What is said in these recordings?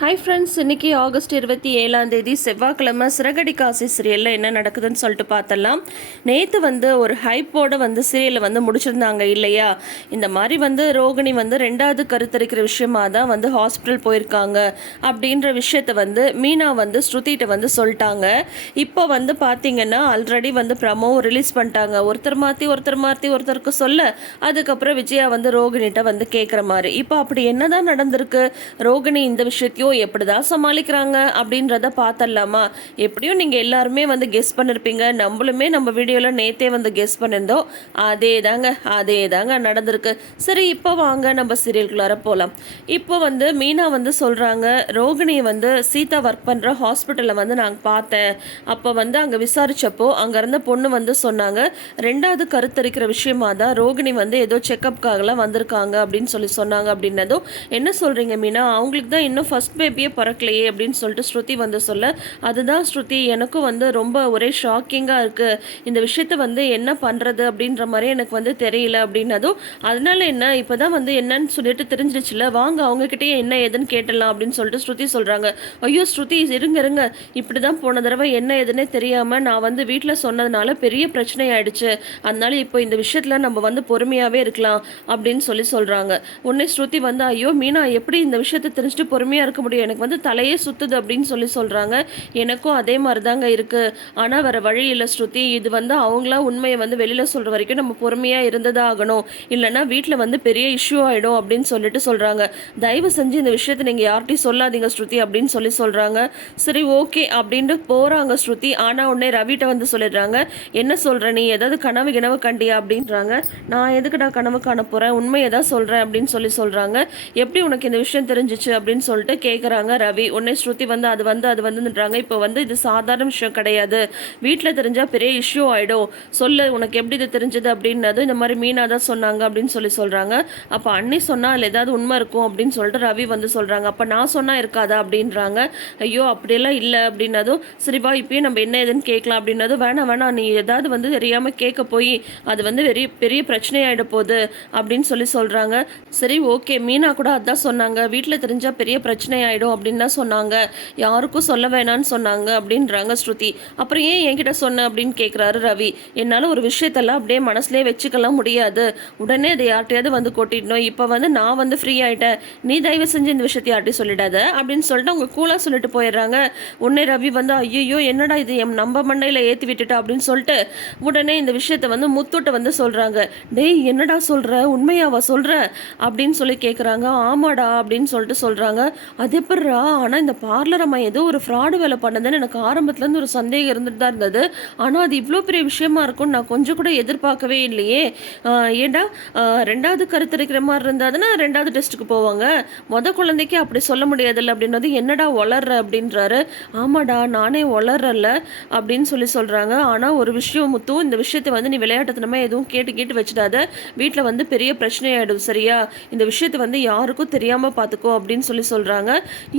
Hi friends இன்னைக்கு August இருபத்தி ஏழாம் தேதி செவ்வாய்க்கிழமை சிறகடி காசி சீரியலில் என்ன நடக்குதுன்னு சொல்லிட்டு பார்த்தலாம் நேற்று வந்து ஒரு ஹைப்போட வந்து சீரியலை வந்து முடிச்சிருந்தாங்க இல்லையா? இந்த மாதிரி வந்து ரோகிணி வந்து ரெண்டாவது கருத்தரிக்கிற விஷயமா தான் வந்து ஹாஸ்பிட்டல் போயிருக்காங்க அப்படின்ற விஷயத்த வந்து மீனா வந்து ஸ்ருதிகிட்ட வந்து சொல்லிட்டாங்க. இப்போ வந்து பார்த்தீங்கன்னா ஆல்ரெடி வந்து ப்ரமோ ரிலீஸ் பண்ணிட்டாங்க. ஒருத்தர் மாற்றி ஒருத்தர் மாற்றி ஒருத்தருக்கு சொல்ல அதுக்கப்புறம் விஜயா வந்து ரோகிணிகிட்ட வந்து கேட்குற மாதிரி. இப்போ அப்படி என்னதான் நடந்திருக்கு? ரோகிணி இந்த விஷயத்தையும் எப்படி தான் சமாளிக்கிறாங்க அப்படின்றத பார்த்தரலாமா எப்படியும் நீங்கள் எல்லாருமே வந்து கெஸ் பண்ணியிருப்பீங்க நம்மளுமே நம்ம வீடியோவில் நேத்தே வந்து கெஸ் பண்ணியிருந்தோம் அதே தாங்க அதே தாங்க நடந்திருக்கு. சரி இப்போ வாங்க நம்ம சீரியல்குள்ளார போகலாம் இப்போ வந்து மீனா வந்து சொல்கிறாங்க ரோகிணியை வந்து சீதா ஒர்க் பண்ணுற ஹாஸ்பிட்டலில் வந்து நாங்கள் பார்த்தேன். அப்போ வந்து அங்கே விசாரித்தப்போ அங்கே இருந்த பொண்ணு வந்து சொன்னாங்க ரெண்டாவது கருத்தரிக்கிற விஷயமா தான் ரோகிணி வந்து ஏதோ செக்கப்காகலாம் வந்திருக்காங்க அப்படின்னு சொல்லி சொன்னாங்க அப்படின்னதும் என்ன சொல்கிறீங்க மீனா? அவங்களுக்கு தான் இன்னும் ஃபஸ்ட் பேபியே பிறக்கலையே அப்படின்னு சொல்லிட்டு ஸ்ருதி வந்து சொல்ல அதுதான் ஸ்ருதி எனக்கும் வந்து ரொம்ப ஒரே ஷாக்கிங்காக இருக்குது இந்த விஷயத்த வந்து என்ன பண்ணுறது அப்படின்ற மாதிரி எனக்கு வந்து தெரியல அப்படின்னதும் அதனால என்ன? இப்போ தான் வந்து என்னன்னு சொல்லிட்டு தெரிஞ்சிருச்சுல. வாங்க அவங்கக்கிட்டே என்ன ஏதுன்னு கேட்டலாம் அப்படின்னு சொல்லிட்டு ஸ்ருதி சொல்கிறாங்க ஐயோ ஸ்ருதி இருங்க இருங்க. இப்படி தான் போன தடவை என்ன ஏதுன்னே தெரியாமல் நான் வந்து வீட்டில் சொன்னதுனால பெரிய பிரச்சனை ஆயிடுச்சு. அதனால இப்போ இந்த விஷயத்தில் நம்ம வந்து பொறுமையாகவே இருக்கலாம். அப்படின்னு சொல்லி சொல்கிறாங்க உடனே ஸ்ருதி வந்து ஐயோ மீனா எப்படி இந்த விஷயத்தை தெரிஞ்சுட்டு பொறுமையாக இருக்க முடியும்? எனக்கு வந்து தலையே சுத்துது அப்படின்னு சொல்லி சொல்கிறாங்க எனக்கும் அதே மாதிரி தாங்க இருக்குது ஆனால் வேறு வழி இல்லை ஸ்ருதி. இது வந்து அவங்களா உண்மையை வந்து வெளியில் சொல்கிற வரைக்கும் நம்ம பொறுமையாக இருந்ததாக ஆகணும். இல்லைன்னா வீட்டில் வந்து பெரிய இஷ்யூ ஆகிடும் அப்படின்னு சொல்லிட்டு சொல்கிறாங்க தயவு செஞ்சு இந்த விஷயத்தை நீங்கள் யார்கிட்டையும் சொல்லாதீங்க ஸ்ருதி அப்படின்னு சொல்லி சொல்கிறாங்க சரி ஓகே அப்படின்ட்டு போகிறாங்க ஸ்ருதி. ஆனால் உடனே ரவிட்ட வந்து சொல்லிடுறாங்க. என்ன சொல்கிற நீ? ஏதாவது கனவு கிணவு கண்டியா? அப்படின்றாங்க. நான் எதுக்குடா கனவு காண போகிறேன் உண்மையை தான் சொல்கிறேன் அப்படின்னு சொல்லி சொல்கிறாங்க எப்படி உனக்கு இந்த விஷயம் தெரிஞ்சிச்சு? அப்படின்னு சொல்லிட்டு கேட்குறாங்க ரவி உடனே ஸ்ருதி வந்து அது வந்து அது வந்துன்றாங்க இப்போ வந்து இது சாதாரண விஷயம் கிடையாது. வீட்டில் தெரிஞ்சால் பெரிய இஷ்யூ ஆகிடும் சொல்லு உனக்கு எப்படி இது தெரிஞ்சது? அப்படின்னதும் இந்த மாதிரி மீனா தான் சொன்னாங்க அப்படின்னு சொல்லி சொல்கிறாங்க அப்போ அண்ணி சொன்னால் அதில் ஏதாவது உண்மை இருக்கும் அப்படின்னு சொல்லிட்டு ரவி வந்து சொல்கிறாங்க அப்போ நான் சொன்னால் இருக்காதா அப்படின்றாங்க. ஐயோ அப்படியெல்லாம் இல்லை அப்படின்னதும் சரிப்பா இப்பயும் நம்ம என்ன ஏதுன்னு கேட்கலாம் அப்படின்னதும் வேணாம் வேணாம் நீ ஏதாவது வந்து தெரியாமல் கேட்க போய் அது வந்து பெரிய பெரிய பிரச்சனையாயிட போகுது அப்படின்னு சொல்லி சொல்கிறாங்க சரி ஓகே. மீனா கூட அதான் சொன்னாங்க. வீட்டில் தெரிஞ்சால் பெரிய பிரச்சனை ஆகிடும் அப்படின்னு தான் சொன்னாங்க. யாருக்கும் சொல்ல வேணான்னு சொன்னாங்க அப்படின்றாங்க ஸ்ருதி. அப்புறம் ஏன் என்கிட்ட சொன்ன அப்படின்னு கேட்குறாரு ரவி. என்னால் ஒரு விஷயத்தெல்லாம் அப்படியே மனசுலேயே வச்சுக்கலாம் முடியாது. உடனே அதை யார்கிட்டயாவது வந்து கொட்டிடணும். இப்போ வந்து நான் வந்து ஃப்ரீ ஆகிட்டேன் நீ தயவு செஞ்சு இந்த விஷயத்தை யார்ட்டையும் சொல்லிடாத அப்படின்னு சொல்லிட்டு அவங்க கூலாக சொல்லிட்டு போயிடுறாங்க. உடனே ரவி வந்து ஐயோ என்னடா இது? என் நம்ம மண்டையில் ஏற்றி விட்டுட்டா அப்படின்னு சொல்லிட்டு உடனே இந்த விஷயத்த வந்து முத்துட்ட வந்து சொல்கிறாங்க டேய் என்னடா சொல்கிற உண்மையாவா சொல்கிற அப்படின்னு சொல்லி கேட்குறாங்க ஆமாடா அப்படின்னு சொல்லிட்டு சொல்கிறாங்க அது அது எப்பட்றா ஆனால் இந்த பார்லர் அம்மா ஏதோ ஒரு ஃப்ராடு வேலை பண்ணதுன்னு எனக்கு ஆரம்பத்துலேருந்து ஒரு சந்தேகம் இருந்துட்டு தான் இருந்தது. ஆனால் அது இவ்வளோ பெரிய விஷயமா இருக்கும்னு நான் கொஞ்சம் கூட எதிர்பார்க்கவே இல்லையே. ஏண்டா? ஆஹ் ரெண்டாவது கருத்தரிக்கிற மாதிரி இருந்தாதுன்னா ரெண்டாவது டெஸ்ட்டுக்கு போவாங்க? மொத குழந்தைக்கு அப்படி சொல்ல முடியாதுல்ல அப்படின்றது என்னடா வளர்ற அப்படின்றாரு. ஆமாடா நானே வளர்றல அப்படின்னு சொல்லி சொல்கிறாங்க ஆனால் ஒரு விஷயம் முத்து இந்த விஷயத்தை வந்து நீ விளையாட்டுத்தனமாக எதுவும் கேட்டு கேட்டு வச்சிடாத. வீட்டில் வந்து பெரிய பிரச்சனையாயிடும் சரியா? இந்த விஷயத்தை வந்து யாருக்கும் தெரியாமல் பார்த்துக்கோ அப்படின்னு சொல்லி சொல்கிறாங்க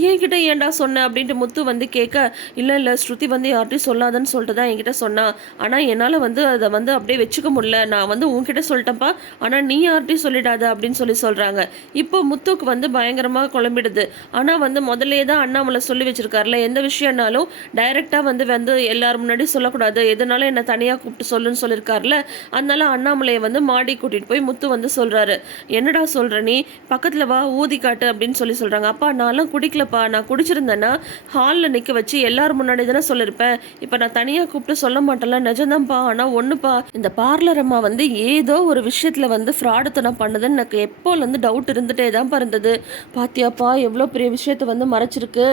என்கிட்ட ஏன்டா சொன்ன அப்படின்ட்டு முத்து வந்து கேட்க இல்லை இல்லை ஸ்ருதி வந்து யார்ட்டையும் சொல்லாதன்னு சொல்லிட்டு தான் என்கிட்ட சொன்னா. ஆனால் என்னால் வந்து அதை வந்து அப்படியே வச்சுக்க முடியல. நான் வந்து உன்கிட்ட சொல்லிட்டேன்ப்பா. ஆனால் நீ யார்ட்டையும் சொல்லிடாத அப்படின்னு சொல்லி சொல்கிறாங்க இப்போ முத்துக்கு வந்து பயங்கரமாக குழம்பிடுது. ஆனால் வந்து முதல்லே தான் அண்ணாமலை சொல்லி வச்சிருக்காருல. எந்த விஷயம்னாலும் டைரெக்டாக வந்து வந்து எல்லாரும் முன்னாடி சொல்லக்கூடாது. எதனால என்னை தனியாக கூப்பிட்டு சொல்லுன்னு சொல்லியிருக்காருல. அதனால அண்ணாமலையை வந்து மாடி கூட்டிகிட்டு போய் முத்து வந்து சொல்கிறாரு என்னடா சொல்கிற நீ? பக்கத்தில் வா ஊதி காட்டு அப்படின்னு சொல்லி சொல்கிறாங்க அப்பா நான்லாம் குடிக்கலப்பா நான் குடிச்சிருந்தேன்னா ஹாலில் நிற்க வச்சு எல்லாரும் முன்னாடி தானே சொல்லியிருப்பேன் இப்போ நான் தனியாக கூப்பிட்டு சொல்ல மாட்டேன்ல. நிஜம்தான்ப்பா. ஆனால் ஒன்றுப்பா இந்த பார்லர் அம்மா வந்து ஏதோ ஒரு விஷயத்தில் வந்து ஃப்ராடுத்தனம் பண்ணுதுன்னு எனக்கு எப்போலேருந்து டவுட் இருந்துகிட்டே தான் இருந்தது. பாத்தியாப்பா எவ்வளோ பெரிய விஷயத்த வந்து மறைச்சிருக்கு.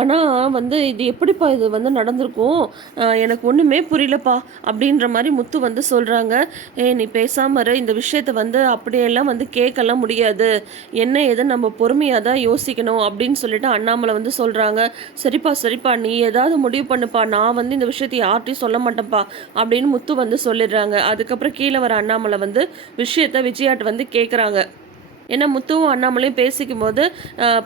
ஆனால் வந்து இது எப்படிப்பா இது வந்து நடந்திருக்கும்? எனக்கு ஒன்றுமே புரியலப்பா. அப்படின்ற மாதிரி முத்து வந்து சொல்கிறாங்க ஏ நீ பேசாமல் இந்த விஷயத்தை வந்து அப்படியெல்லாம் வந்து கேட்கலாம் முடியாது. என்ன ஏது நம்ம பொறுமையாக தான் யோசிக்கணும் அப்படின்னு சொல்லிட்டு அண்ணாமலை வந்து சொல்கிறாங்க சரிப்பா சரிப்பா நீ ஏதாவது முடிவு பண்ணுப்பா. நான் வந்து இந்த விஷயத்தை யார்ட்டையும் சொல்ல மாட்டேன்ப்பா அப்படின்னு முத்து வந்து சொல்லிடுறாங்க. அதுக்கப்புறம் கீழே வர அண்ணாமலை வந்து விஷயத்த விஜயாட்ட வந்து கேட்குறாங்க ஏன்னா முத்துவும் அண்ணாமலையும் பேசிக்கும் போது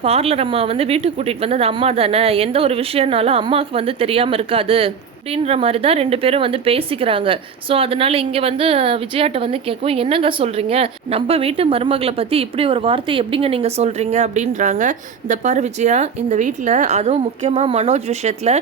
பார்லர் அம்மா வந்து வீட்டுக்கு கூட்டிகிட்டு வந்தது அம்மா தானே. எந்த ஒரு விஷயம்னாலும் அம்மாவுக்கு வந்து தெரியாமல் இருக்காது. அப்படின்ற மாதிரி தான் ரெண்டு பேரும் வந்து பேசிக்கிறாங்க. ஸோ அதனால இங்கே வந்து விஜயாட்ட வந்து கேட்கும் என்னங்க சொல்கிறீங்க நம்ம வீட்டு மருமகளை பற்றி இப்படி ஒரு வார்த்தை எப்படிங்க நீங்கள் சொல்கிறீங்க அப்படின்றாங்க. இந்த பாரு விஜயா இந்த வீட்டில் அதுவும் முக்கியமாக மனோஜ் விஷயத்தில்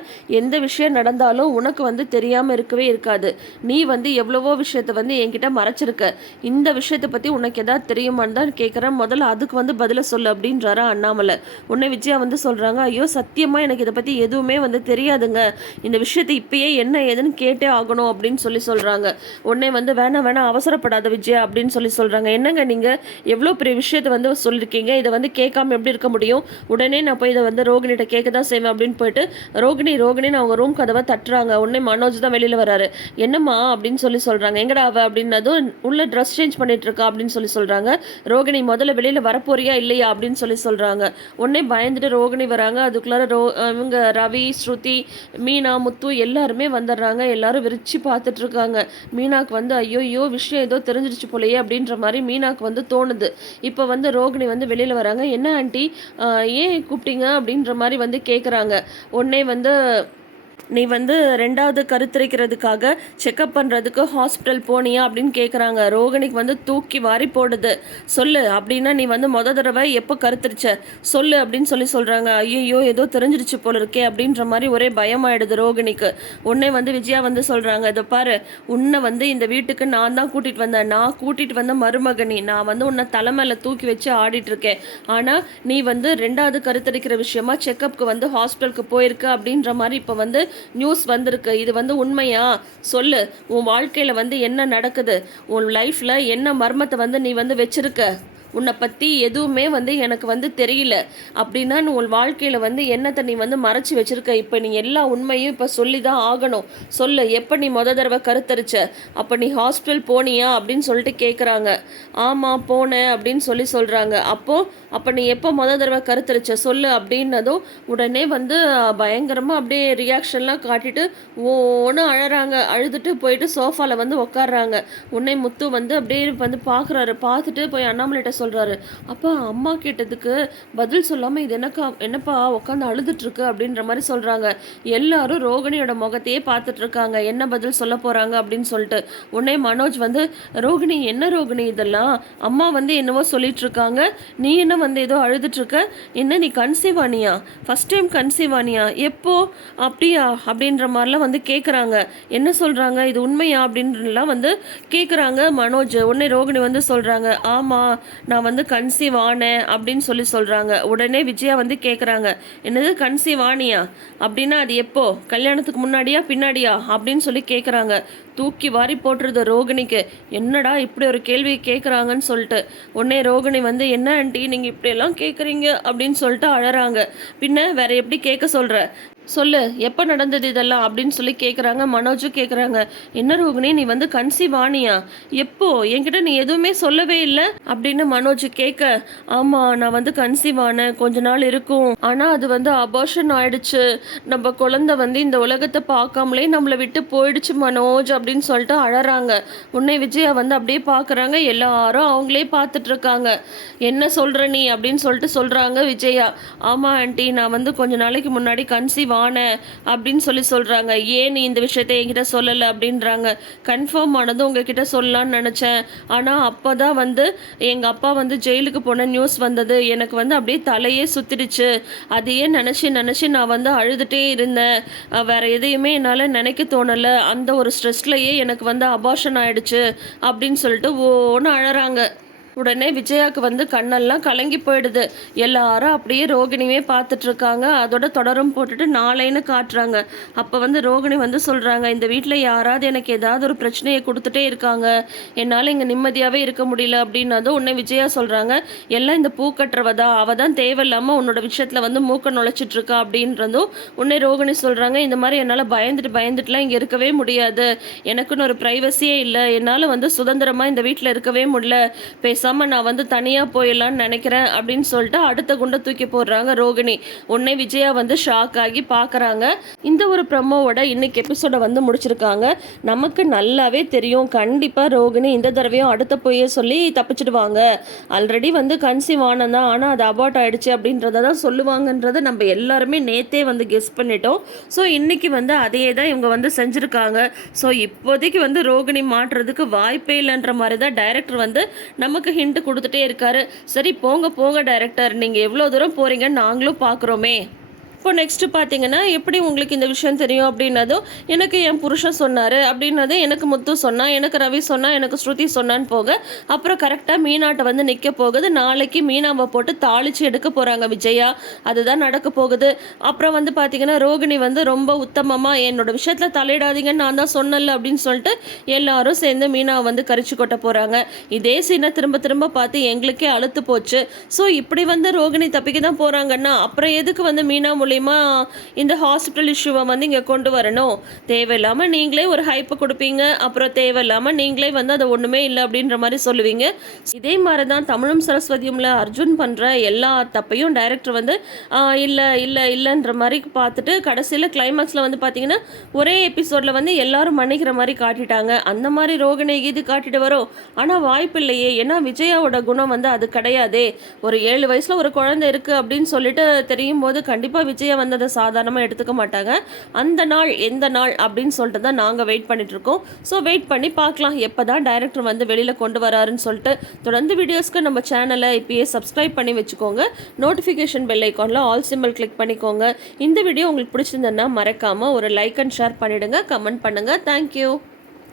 எந்த விஷயம் நடந்தாலும் உனக்கு வந்து தெரியாமல் இருக்கவே இருக்காது. நீ வந்து எவ்வளவோ விஷயத்த வந்து என்கிட்ட மறைச்சிருக்க. இந்த விஷயத்தை பற்றி உனக்கு எதாவது தெரியுமான்னு தான் கேட்குறேன் முதல்ல அதுக்கு வந்து பதில சொல்லு அப்படின்றாரா அண்ணாமலை. உன்னை விஜயா வந்து சொல்கிறாங்க ஐயோ சத்தியமாக எனக்கு இதை பற்றி எதுவுமே வந்து தெரியாதுங்க. இந்த விஷயத்தை இப்பயே என்ன ஏதுன்னு கேட்டே ஆகணும் அப்படின்னு சொல்லி சொல்கிறாங்க உடனே வந்து வேணாம் வேணாம் அவசரப்படாத விஜயா அப்படின்னு சொல்லி சொல்கிறாங்க என்னங்க நீங்கள் எவ்வளோ பெரிய விஷயத்தை வந்து சொல்லியிருக்கீங்க இதை வந்து கேட்காம எப்படி இருக்க முடியும்? உடனே நான் போய் இதை வந்து ரோகிணிகிட்ட கேட்க தான் செய்வேன் அப்படின்னு போயிட்டு ரோகிணி ரோகிணின்னு அவங்க ரூம் கதவை தட்டுறாங்க. உடனே மனோஜ் தான் வெளியில் வராரு. என்னம்மா? அப்படின்னு சொல்லி சொல்கிறாங்க எங்கடா அவ? அப்படின்னதும் உள்ள ட்ரெஸ் சேஞ்ச் பண்ணிட்டு இருக்கா அப்படின்னு சொல்லி சொல்கிறாங்க ரோகிணி முதல்ல வெளியில் வரப்போறியா இல்லையா அப்படின்னு சொல்லி சொல்கிறாங்க உடனே பயந்துட்டு ரோகிணி வராங்க. அதுக்குள்ளார ரோ இவங்க ரவி ஸ்ருதி மீனா முத்து எல்லாருமே வந்துடுறாங்க. எல்லாரும் விரிச்சு பார்த்துட்டு இருக்காங்க மீனாக்கு வந்து ஐயோ ஐயோ விஷயம் ஏதோ தெரிஞ்சிருச்சு போலயே அப்படின்ற மாதிரி மீனாக்கு வந்து தோணுது. இப்போ வந்து ரோகிணி வந்து வெளியில் வராங்க. என்ன ஆண்டி? ஏன் கூப்பிட்டீங்க? அப்படின்ற மாதிரி வந்து கேட்குறாங்க உடனே வந்து நீ வந்து ரெண்டாவது கருத்துரைக்கிறதுக்காக செக்கப் பண்ணுறதுக்கு ஹாஸ்பிட்டல் போனியா அப்படின்னு கேட்குறாங்க ரோகிணிக்கு வந்து தூக்கி வாரி போடுது. சொல்லு அப்படின்னா நீ வந்து மொத தடவை எப்போ கருத்துருச்ச சொல்லு அப்படின்னு சொல்லி சொல்கிறாங்க ஐயோ ஏதோ தெரிஞ்சிருச்சு போல இருக்கே அப்படின்ற மாதிரி ஒரே பயமாயிடுது ரோகிணிக்கு. உடனே வந்து விஜயா வந்து சொல்கிறாங்க இதை பாரு உன்னை வந்து இந்த வீட்டுக்கு நான் தான் கூட்டிகிட்டு வந்தேன். நான் கூட்டிகிட்டு வந்த மருமகனி நான் வந்து உன்னை தலைமையில் தூக்கி வச்சு ஆடிட்டு இருக்கேன். ஆனால் நீ வந்து ரெண்டாவது கருத்தரிக்கிற விஷயமா செக்கப்புக்கு வந்து ஹாஸ்பிட்டலுக்கு போயிருக்க அப்படின்ற மாதிரி இப்போ வந்து நியூஸ் வந்திருக்கு. இது வந்து உண்மையா? சொல்லு. உன் வாழ்க்கையில் வந்து என்ன நடக்குது? உன் லைஃப்பில் என்ன மர்மத்தை வந்து நீ வந்து வச்சிருக்க? உன்னை பற்றி எதுவுமே வந்து எனக்கு வந்து தெரியல. அப்படின்னா நீ உன் வாழ்க்கையில் வந்து என்னத்தை நீ வந்து மறைச்சி வச்சிருக்க? இப்போ நீ எல்லா உண்மையும் இப்போ சொல்லி தான் ஆகணும். சொல்லு எப்போ நீ மொத தடவை கருத்தரிச்ச? அப்போ நீ ஹாஸ்பிட்டல் போனியா? அப்படின்னு சொல்லிட்டு கேட்குறாங்க ஆமாம் போனேன் அப்படின்னு சொல்லி சொல்கிறாங்க அப்போது அப்போ நீ எப்போ மொதல் தடவை கருத்தரிச்ச? சொல்லு அப்படின்னதும் உடனே வந்து பயங்கரமாக அப்படியே ரியாக்ஷன்லாம் காட்டிட்டு ஓன்னு அழறாங்க. அழுதுட்டு போயிட்டு சோஃபாவில் வந்து உட்காடுறாங்க உடனே முத்து வந்து அப்படியே வந்து பார்க்குறாரு பார்த்துட்டு போய் அண்ணாமலைகிட்ட சொல்கிறாரு அப்பா அம்மா கேட்டதுக்கு பதில் சொல்லாமல் இது என்னக்கா என்னப்பா உட்காந்து அழுதுட்ருக்கு அப்படின்ற மாதிரி சொல்கிறாங்க எல்லாரும் ரோகிணியோட முகத்தையே பார்த்துட்ருக்காங்க என்ன பதில் சொல்ல போகிறாங்க அப்படின்னு சொல்லிட்டு. உடனே மனோஜ் வந்து ரோகிணி என்ன ரோகிணி இதெல்லாம்? அம்மா வந்து என்னவோ சொல்லிகிட்ருக்காங்க நீ என்ன வந்து ஏதோ அழுதுட்ருக்க என்ன நீ கன்சீவ் ஆனியா ஃபர்ஸ்ட் டைம் கன்சீவ் ஆனியா எப்போ? அப்படியா? அப்படின்ற மாதிரிலாம் வந்து கேட்குறாங்க என்ன சொல்கிறாங்க இது உண்மையா? அப்படின்றலாம் வந்து கேட்குறாங்க மனோஜ். உடனே ரோகிணி வந்து சொல்கிறாங்க ஆமாம் நான் வந்து கன்சீவ் ஆனேன் அப்படின்னு சொல்லி சொல்கிறாங்க உடனே விஜயா வந்து கேட்குறாங்க என்னது கன்சீவ் ஆனியா? அப்படின்னா அது எப்போ? கல்யாணத்துக்கு முன்னாடியா பின்னாடியா? அப்படின்னு சொல்லி கேட்குறாங்க தூக்கி வாரி போட்டுருது ரோகிணிக்கு. என்னடா இப்படி ஒரு கேள்வி கேட்குறாங்கன்னு சொல்லிட்டு. உடனே ரோகிணி வந்து என்ன ஆண்டி நீங்கள் இப்படியெல்லாம் கேட்குறீங்க அப்படின்னு சொல்லிட்டு அழறாங்க. பின்ன வேற எப்படி கேட்க சொல்கிற சொல்லு எப்போ நடந்தது இதெல்லாம்? அப்படின்னு சொல்லி கேட்குறாங்க மனோஜும் கேட்குறாங்க என்ன ரோகிணி நீ வந்து கன்சீவ் ஆனியா எப்போ? என்கிட்ட நீ எதுவுமே சொல்லவே இல்லை? அப்படின்னு மனோஜ் கேட்க ஆமாம் நான் வந்து கன்சீவ் ஆனேன் கொஞ்ச நாள் இருக்கும். ஆனால் அது வந்து அபார்ஷன் ஆயிடுச்சு. நம்ம குழந்தை வந்து இந்த உலகத்தை பார்க்காமலே நம்மளை விட்டு போயிடுச்சு மனோஜ் அப்படின்னு சொல்லிட்டு அழறாங்க. உன்னை விஜயா வந்து அப்படியே பார்க்குறாங்க. எல்லாரும் அவங்களே பார்த்துட்டு இருக்காங்க என்ன சொல்கிற நீ? அப்படின்னு சொல்லிட்டு சொல்கிறாங்க விஜயா. ஆமாம் ஆண்டி நான் வந்து கொஞ்ச நாளைக்கு முன்னாடி கன்சீவ் ஆனேன் அப்படின்னு சொல்லி சொல்கிறாங்க ஏன் நீ இந்த விஷயத்தை என்கிட்ட சொல்லலை? அப்படின்றாங்க. கன்ஃபார்ம் ஆனதும் உங்ககிட்ட சொல்லலாம்னு நினச்சேன். ஆனால் அப்போ தான் வந்து எங்கள் அப்பா வந்து ஜெயிலுக்கு போன நியூஸ் வந்தது. எனக்கு வந்து அப்படியே தலையே சுத்திடுச்சு. அதையே நினச்சி நினச்சி நான் வந்து அழுதுகிட்டே இருந்தேன். வேறு வேற எதையுமே என்னால் நினைக்க தோணலை. அந்த ஒரு ஸ்ட்ரெஸ்லையே எனக்கு வந்து அபார்ஷன் ஆயிடுச்சு அப்படின்னு சொல்லிட்டு ஓன்னு அழறாங்க. உடனே விஜயாவுக்கு வந்து கண்ணெல்லாம் கலங்கி போயிடுது. எல்லாரும் அப்படியே ரோகிணியே பார்த்துட்டு இருக்காங்க. அதோட தொடரும் போட்டுட்டு நாளைன்னு காட்டுறாங்க. அப்போ வந்து ரோகிணி வந்து சொல்கிறாங்க இந்த வீட்டில் யாராவது எனக்கு ஏதாவது ஒரு பிரச்சனையை கொடுத்துட்டே இருக்காங்க. என்னால் இங்கே நிம்மதியாகவே இருக்க முடியல. அப்படின்னதும் உடனே விஜயா சொல்கிறாங்க எல்லாம் இந்த பூ கட்டுறவ தான் அவள் தான் தேவையில்லாமல் உன்னோட விஷயத்தில் வந்து மூக்க நுழைச்சிட்டு இருக்கா. அப்படின்றதும் உடனே ரோகிணி சொல்கிறாங்க இந்த மாதிரி என்னால் பயந்துட்டு பயந்துட்டுலாம் இங்கே இருக்கவே முடியாது. எனக்குன்னு ஒரு ப்ரைவசியே இல்லை. என்னால் வந்து சுதந்திரமாக இந்த வீட்டில் இருக்கவே முடியல. பேசாம பேசாமல் நான் வந்து தனியாக போயிடலான்னு நினைக்கிறேன் அப்படின்னு சொல்லிட்டு அடுத்த குண்டை தூக்கி போடுறாங்க ரோகிணி. உன்னை விஜயா வந்து ஷாக் ஆகி பார்க்குறாங்க இந்த ஒரு ப்ரமோவோட இன்னைக்கு எபிசோட வந்து முடிச்சிருக்காங்க. நமக்கு நல்லாவே தெரியும். கண்டிப்பாக ரோகிணி இந்த தடவையும் அடுத்த பொய்யை சொல்லி தப்பிச்சிடுவாங்க. ஆல்ரெடி வந்து கன்சீவ் ஆனதான் தான். ஆனால் அது அபார்ட் ஆயிடுச்சு அப்படின்றத தான் சொல்லுவாங்கன்றதை நம்ம எல்லாருமே நேத்தே வந்து கெஸ் பண்ணிட்டோம். ஸோ இன்னைக்கு வந்து அதையே தான் இவங்க வந்து செஞ்சுருக்காங்க. ஸோ இப்போதைக்கு வந்து ரோகிணி மாட்டுறதுக்கு வாய்ப்பே இல்லைன்ற மாதிரி தான் டைரக்டர் வந்து நமக்கு ஹிண்ட் கொடுத்துட்டே இருக்காரு. சரி போங்க போங்க டைரக்டர் நீங்கள் எவ்வளோ தூரம் போகிறீங்கன்னு நாங்களும் பார்க்குறோமே இப்போ நெக்ஸ்ட் பார்த்தீங்கன்னா எப்படி உங்களுக்கு இந்த விஷயம் தெரியும் அப்படின்னதும் எனக்கு என் புருஷன் சொன்னார் அப்படின்னது எனக்கு முத்து சொன்னான் எனக்கு ரவி சொன்னால் எனக்கு ஸ்ருதி சொன்னான்னு போக அப்புறம் கரெக்டாக மீனாட்டை வந்து நிற்க போகுது. நாளைக்கு மீனாவை போட்டு தாளிச்சு எடுக்க போகிறாங்க விஜயா. அதுதான் நடக்க போகுது. அப்புறம் வந்து பார்த்தீங்கன்னா ரோகிணி வந்து ரொம்ப உத்தமமாக என்னோட விஷயத்தில் தலையிடாதீங்கன்னு நான் தான் சொன்னல அப்படின்னு சொல்லிட்டு எல்லாரும் சேர்ந்து மீனாவை வந்து கரிச்சு கொட்ட போகிறாங்க இதே சீனை திரும்ப திரும்ப பார்த்து எங்களுக்கே அழுத்து போச்சு. ஸோ இப்படி வந்து ரோகிணி தப்பிக்க தான் போகிறாங்கன்னா அப்புறம் எதுக்கு வந்து மீனா மூலியமா இந்த ஹாஸ்பிட்டல் இஷ்யூவை வந்து இங்கே கொண்டு வரணும். தேவையில்லாமல் நீங்களே ஒரு ஹைப்பை கொடுப்பீங்க. அப்புறம் தேவையில்லாமல் நீங்களே வந்து அதை ஒன்றுமே இல்லை அப்படின்ற மாதிரி சொல்லுவீங்க. இதே மாதிரி தான் தமிழும் சரஸ்வதியும்ல அர்ஜுன் பண்ணுற எல்லா தப்பையும் டைரக்டர் வந்து இல்லை இல்லை இல்லைன்ற மாதிரி பார்த்துட்டு கடைசியில் கிளைமேக்ஸில் வந்து பார்த்தீங்கன்னா ஒரே எபிசோடில் வந்து எல்லாரும் மன்னிக்கிற மாதிரி காட்டிட்டாங்க. அந்த மாதிரி ரோகிணி இது காட்டிட்டு வரும். ஆனால் வாய்ப்பு இல்லையே. ஏன்னா விஜயாவோட குணம் வந்து அது கிடையாதே. ஒரு ஏழு வயசில் ஒரு குழந்தை இருக்குது அப்படின்னு சொல்லிட்டு தெரியும் போது கண்டிப்பாக விஜய் வந்து அதை சாதாரணமாக எடுத்துக்க மாட்டாங்க. அந்த நாள் எந்த நாள் அப்படின்னு சொல்லிட்டு தான் நாங்கள் வெயிட் பண்ணிகிட்ருக்கோம் இருக்கோம். ஸோ வெயிட் பண்ணி பார்க்கலாம். எப்போ தான் டைரக்டர் வந்து வெளியில் கொண்டு வராருன்னு சொல்லிட்டு. தொடர்ந்து வீடியோஸ்க்கு நம்ம சேனலை இப்பயே சப்ஸ்கிரைப் பண்ணி வச்சுக்கோங்க. நோட்டிஃபிகேஷன் பெல் ஐக்கானில் ஆல் சிம்பிள் கிளிக் பண்ணிக்கோங்க. இந்த வீடியோ உங்களுக்கு பிடிச்சிருந்ததுன்னா மறக்காமல் ஒரு லைக் அண்ட் ஷேர் பண்ணிவிடுங்க கமெண்ட் பண்ணுங்கள் தேங்க்யூ